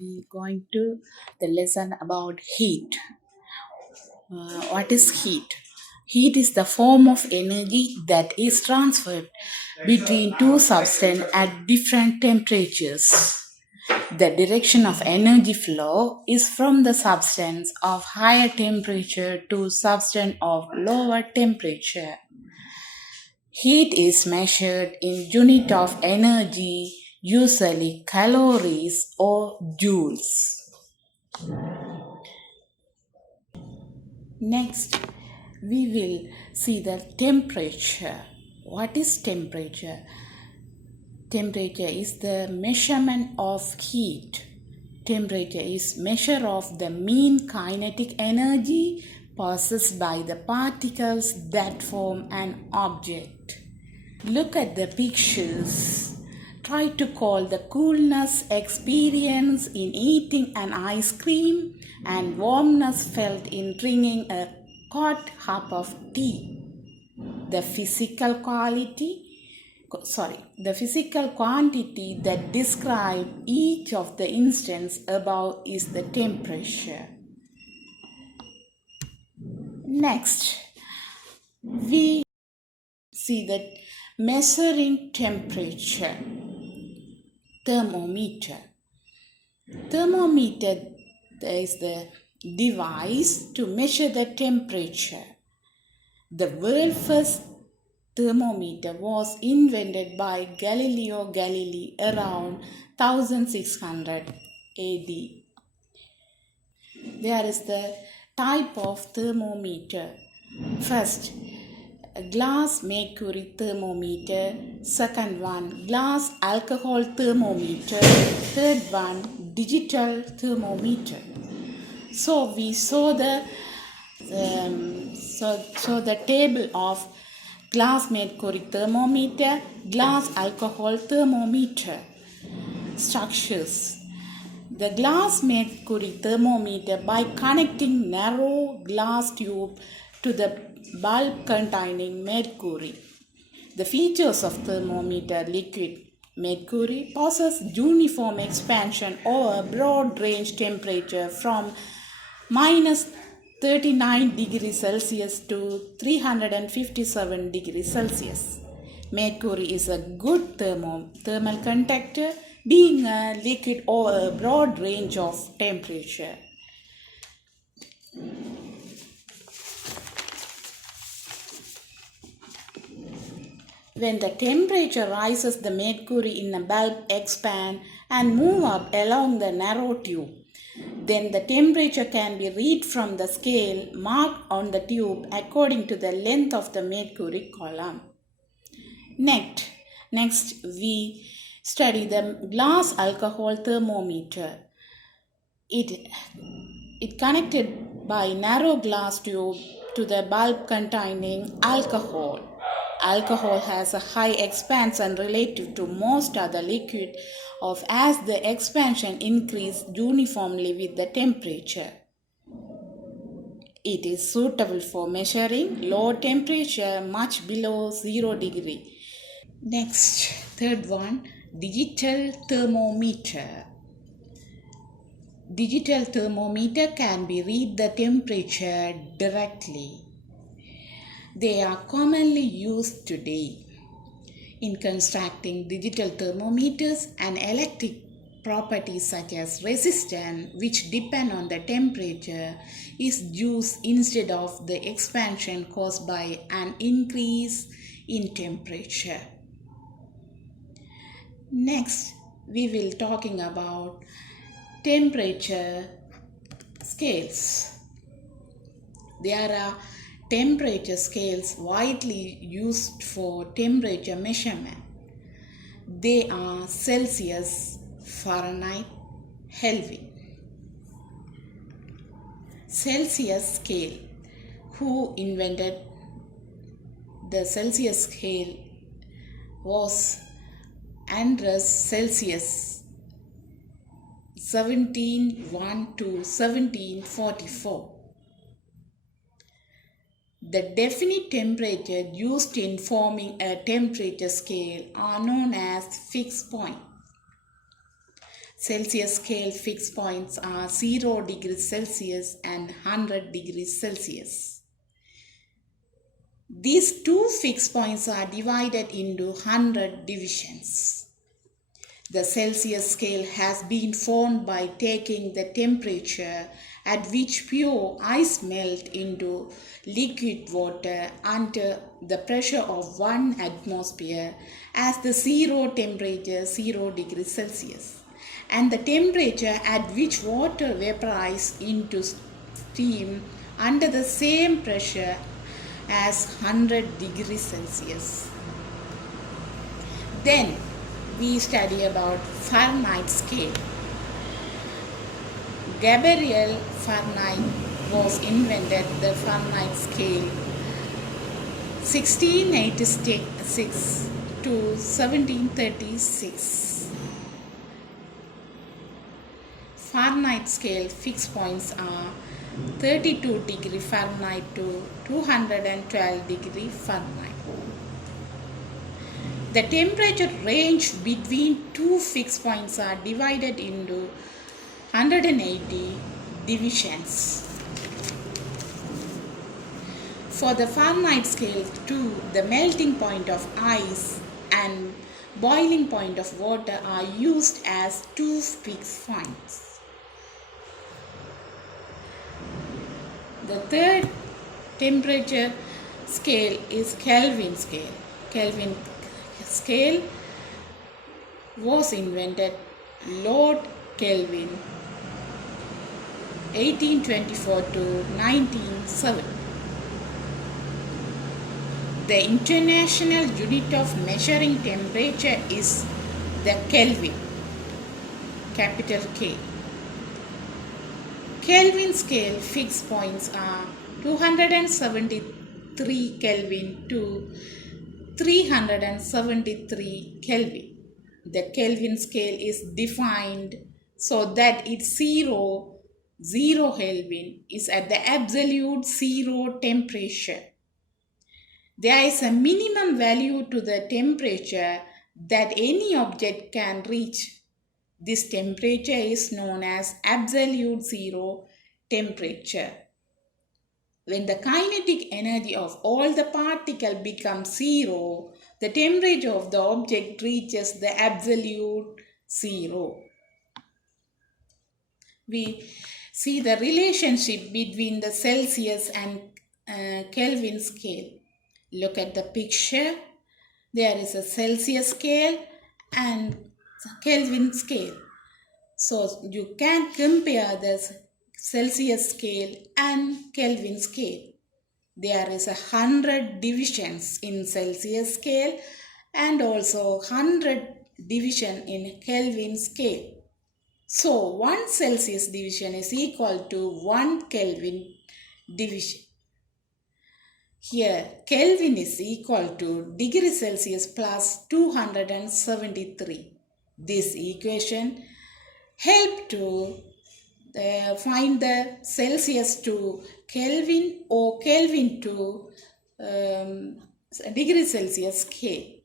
we're going to the lesson about heat. What is heat? Heat is the form of energy that is transferred between two substances at different temperatures. The direction of energy flow is from the substance of higher temperature to substance of lower temperature. Heat is measured in unit of energy, usually calories or joules. Next, we will see the temperature. What is temperature? Temperature is the measurement of heat. Temperature is measure of the mean kinetic energy possessed by the particles that form an object. Look at the pictures. Try to call the coolness experienced in eating an ice cream and warmness felt in drinking a hot cup of tea. The physical quantity that describe each of the instance above is the temperature. Next, we see that measuring temperature. Thermometer. Thermometer is the device to measure the temperature. The world's first thermometer was invented by Galileo Galilei around 1600 AD. There is the type of thermometer. First, glass mercury thermometer. Second one, glass alcohol thermometer. Third one, digital thermometer. So we saw the table of glass mercury thermometer, glass alcohol thermometer structures. The glass mercury thermometer, by connecting narrow glass tube to the bulb containing mercury. The features of thermometer: liquid mercury possess uniform expansion over broad range temperature from minus 39 degrees Celsius to 357 degrees Celsius. Mercury is a good thermal conductor, being a liquid over a broad range of temperature. When the temperature rises, the mercury in a bulb expand and move up along the narrow tube. Then the temperature can be read from the scale marked on the tube according to the length of the mercury column. Next we study the glass alcohol thermometer. It connected by narrow glass tube to the bulb containing alcohol. Alcohol has a high expansion relative to most other liquid as the expansion increases uniformly with the temperature. It is suitable for measuring low temperature much below 0 degree. Next, third one, digital thermometer. Digital thermometer can be read the temperature directly. They are commonly used today. In constructing digital thermometers, an electric property such as resistance, which depend on the temperature, is used instead of the expansion caused by an increase in temperature. Next, we will talking about temperature scales. There are temperature scales widely used for temperature measurement. They are Celsius, Fahrenheit, Kelvin. Celsius scale. Who invented the Celsius scale was Andreas Celsius, 1701 to 1744. The definite temperature used in forming a temperature scale are known as fixed point. Celsius scale fixed points are 0 degrees Celsius and 100 degrees Celsius. These two fixed points are divided into 100 divisions. The Celsius scale has been formed by taking the temperature at which pure ice melt into liquid water under the pressure of 1 atmosphere as the zero temperature 0 degrees Celsius, and the temperature at which water vaporizes into steam under the same pressure as 100 degrees Celsius. Then we study about Fahrenheit scale. Gabriel Fahrenheit was invented the Fahrenheit scale 1686 to 1736. Fahrenheit scale fixed points are 32 degree Fahrenheit to 212 degree Fahrenheit. The temperature range between two fixed points are divided into 180 divisions. For the Fahrenheit scale 2, the melting point of ice and boiling point of water are used as two fixed points. The third temperature scale is Kelvin scale. Kelvin scale was invented Lord Kelvin 1824 to 1907. The international unit of measuring temperature is the Kelvin, capital K. Kelvin scale fixed points are 273 Kelvin to 373 Kelvin. The Kelvin scale is defined so that its zero Kelvin is at the absolute zero temperature. There is a minimum value to the temperature that any object can reach. This temperature is known as absolute zero temperature. When the kinetic energy of all the particles becomes zero, the temperature of the object reaches the absolute zero. We see the relationship between the Celsius and Kelvin scale. Look at the picture. There is a Celsius scale and Kelvin scale. So you can compare the Celsius scale and Kelvin scale. There is 100 divisions in Celsius scale and also 100 division in Kelvin scale. So 1 Celsius division is equal to 1 Kelvin division. Here Kelvin is equal to degree Celsius plus 273. This equation help to find the Celsius to Kelvin or Kelvin to degree Celsius scale.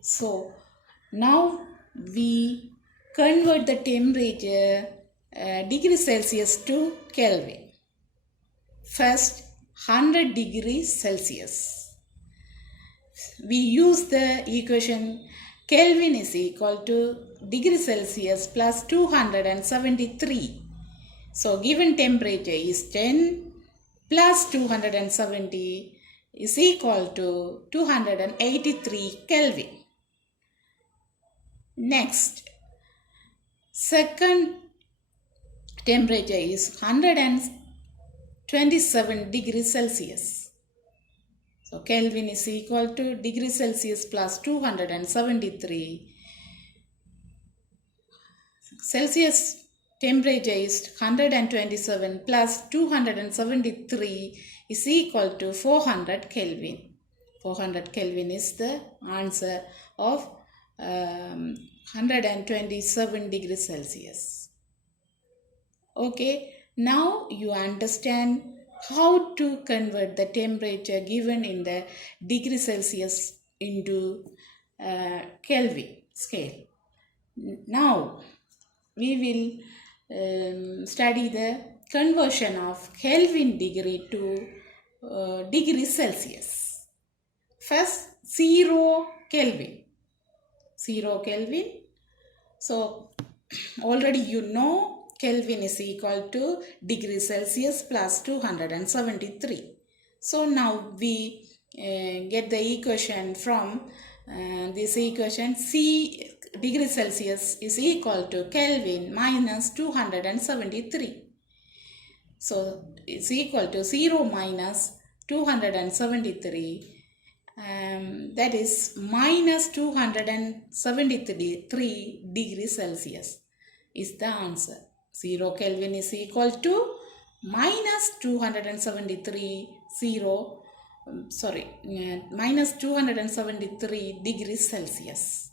So now we convert the temperature degree Celsius to Kelvin. First 100 degrees Celsius. We use the equation Kelvin is equal to degree Celsius plus 273. So given temperature is 10 plus 270 is equal to 283 Kelvin. Next, second temperature is 127 degrees Celsius. So Kelvin is equal to degree Celsius plus 273. Celsius temperature is 127 plus 273 is equal to 400 Kelvin. 400 Kelvin is the answer of 127 degrees Celsius. Okay, now you understand how to convert the temperature given in the degree Celsius into Kelvin scale. Now we will study the conversion of Kelvin degree to degree Celsius. First, 0 Kelvin. 0 Kelvin. So, already you know Kelvin is equal to degree Celsius plus 273. So, now we get the equation from this equation. Degree Celsius is equal to Kelvin minus 273. So, it's equal to 0 minus 273. That is minus 273 degrees Celsius is the answer. 0 Kelvin is equal to minus 273 degrees Celsius.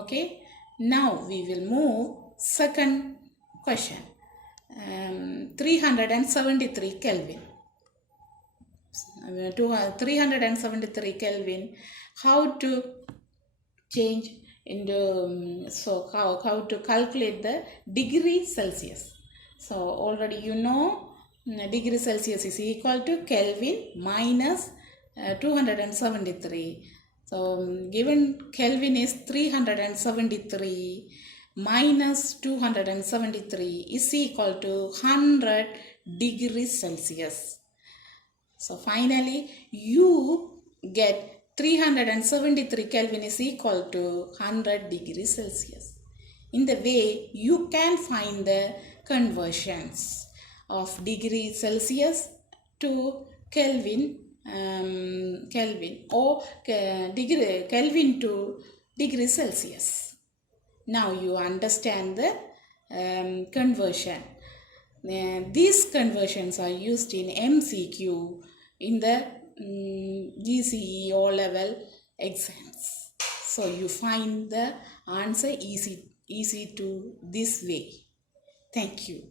Okay, now we will move second question. 373 Kelvin. 373 Kelvin, how to change into, how to calculate the degree Celsius. So already you know degree Celsius is equal to Kelvin minus 273. So given Kelvin is 373 minus 273 is equal to 100 degrees Celsius. So finally, you get 373 Kelvin is equal to 100 degrees Celsius. In the way, you can find the conversions of degree Celsius to Kelvin, or Kelvin to degree Celsius. Now you understand the conversion. These conversions are used in MCQ in the GCE O-level exams. So you find the answer easy to this way. Thank you.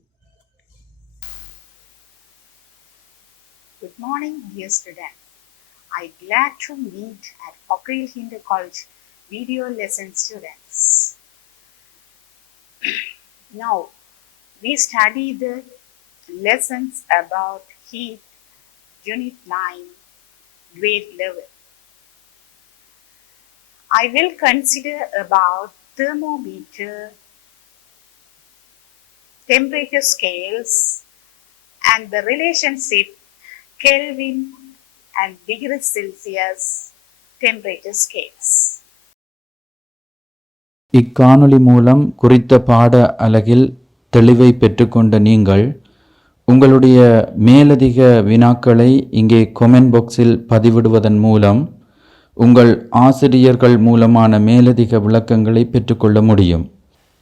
Good morning, dear students. I'm glad to meet at Ockrell Hindu College video lesson students. Now, we study the lessons about heat, Unit 9, grade level. I will consider about thermometer, temperature scales, and the relationship Kelvin and degree Celsius temperature scales. இக்காணொளி மூலம் குறித்த பாட அலகில் தெளிவை பெற்றுக்கொண்ட நீங்கள் உங்களுடைய மேலதிக வினாக்களை இங்கே கொமெண்ட் பாக்ஸில் பதிவிடுவதன் மூலம் உங்கள் ஆசிரியர்கள் மூலமான மேலதிக விளக்கங்களை பெற்றுக்கொள்ள முடியும்.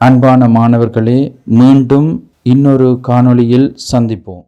அன்பான மாணவர்களே, மீண்டும் இன்னொரு காணொளியில் சந்திப்போம்.